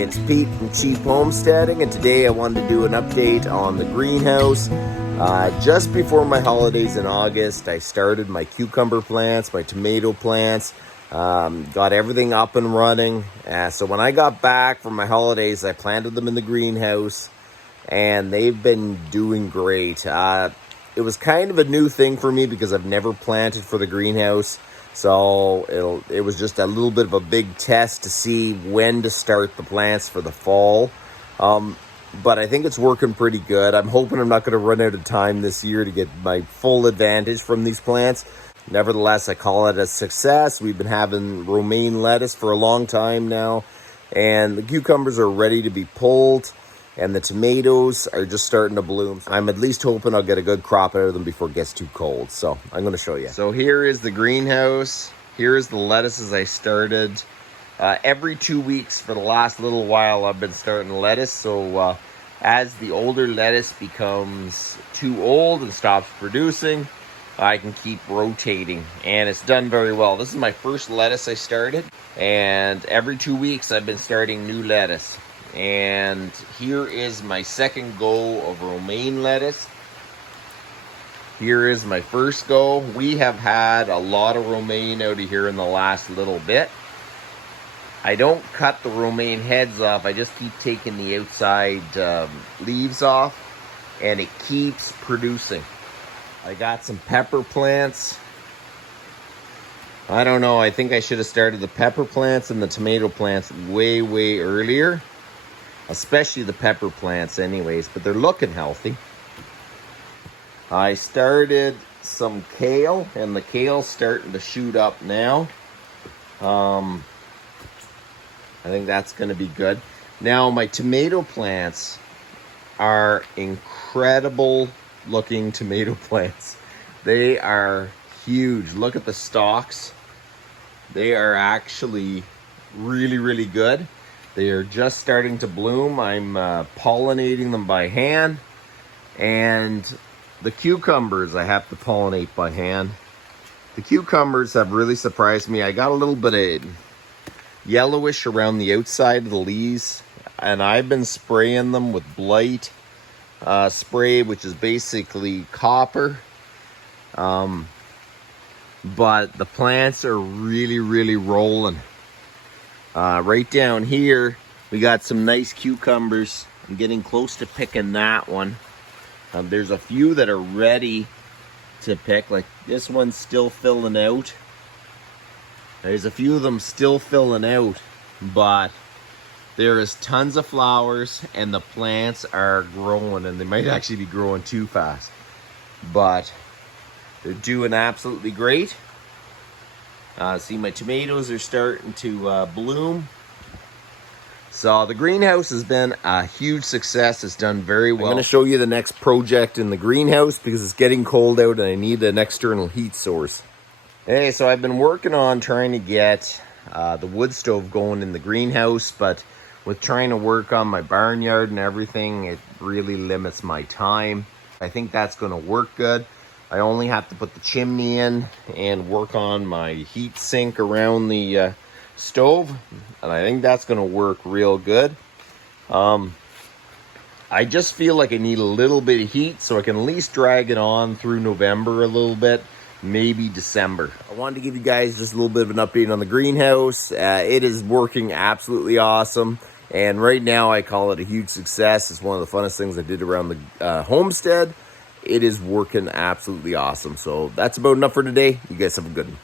It's Pete from Cheap Homesteading, and today I wanted to do an update on the greenhouse. Just before my holidays in August, I started my cucumber plants, my tomato plants, got everything up and running. So when I got back from my holidays, I planted them in the greenhouse, and they've been doing great. It was kind of a new thing for me because I've never planted for the greenhouse. So it was just a little bit of a big test to see when to start the plants for the fall. But I think it's working pretty good. I'm hoping I'm not going to run out of time this year to get my full advantage from these plants. Nevertheless, I call it a success. We've been having romaine lettuce for a long time now, and the cucumbers are ready to be pulled, and the tomatoes are just starting to bloom. I'm at least hoping I'll get a good crop out of them before it gets too cold. So I'm going to show you. So here is the greenhouse. Here is the lettuces I started. Every 2 weeks for the last little while, I've been starting lettuce. So as the older lettuce becomes too old and stops producing, I can keep rotating, and it's done very well. This is my first lettuce I started, and every 2 weeks I've been starting new lettuce. And here is my second go of romaine lettuce. Here is my first go. We have had a lot of romaine out of here in the last little bit. I don't cut the romaine heads off. I just keep taking the outside leaves off, and it keeps producing. I got some pepper plants. I don't know. I think I should have started the pepper plants and the tomato plants way earlier. Especially the pepper plants anyways, but they're looking healthy. I started some kale, and the kale's starting to shoot up now. I think that's going to be good. Now, my tomato plants are incredible looking tomato plants. They are huge. Look at the stalks. They are actually really good. They are just starting to bloom. I'm pollinating them by hand. And the cucumbers I have to pollinate by hand. The cucumbers have really surprised me. I got a little bit of yellowish around the outside of the leaves, and I've been spraying them with blight spray, which is basically copper. But the plants are really rolling. Right down here, we got some nice cucumbers. I'm getting close to picking that one. There's a few that are ready to pick, like this one's still filling out. There's a few of them still filling out, but there is tons of flowers, and the plants are growing, and they might actually be growing too fast. But they're doing absolutely great. See, my tomatoes are starting to bloom. So the greenhouse has been a huge success. It's done very well. I'm going to show you the next project in the greenhouse because it's getting cold out and I need an external heat source. Hey, so I've been working on trying to get the wood stove going in the greenhouse, but with trying to work on my barnyard and everything, it really limits my time. I think that's going to work good. I only have to put the chimney in and work on my heat sink around the stove, and I think that's going to work real good. I just feel like I need a little bit of heat so I can at least drag it on through November a little bit, maybe December. I wanted to give you guys just a little bit of an update on the greenhouse. It is working absolutely awesome, and right now I call it a huge success. It's one of the funnest things I did around the homestead. It is working absolutely awesome. So that's about enough for today. You guys have a good one.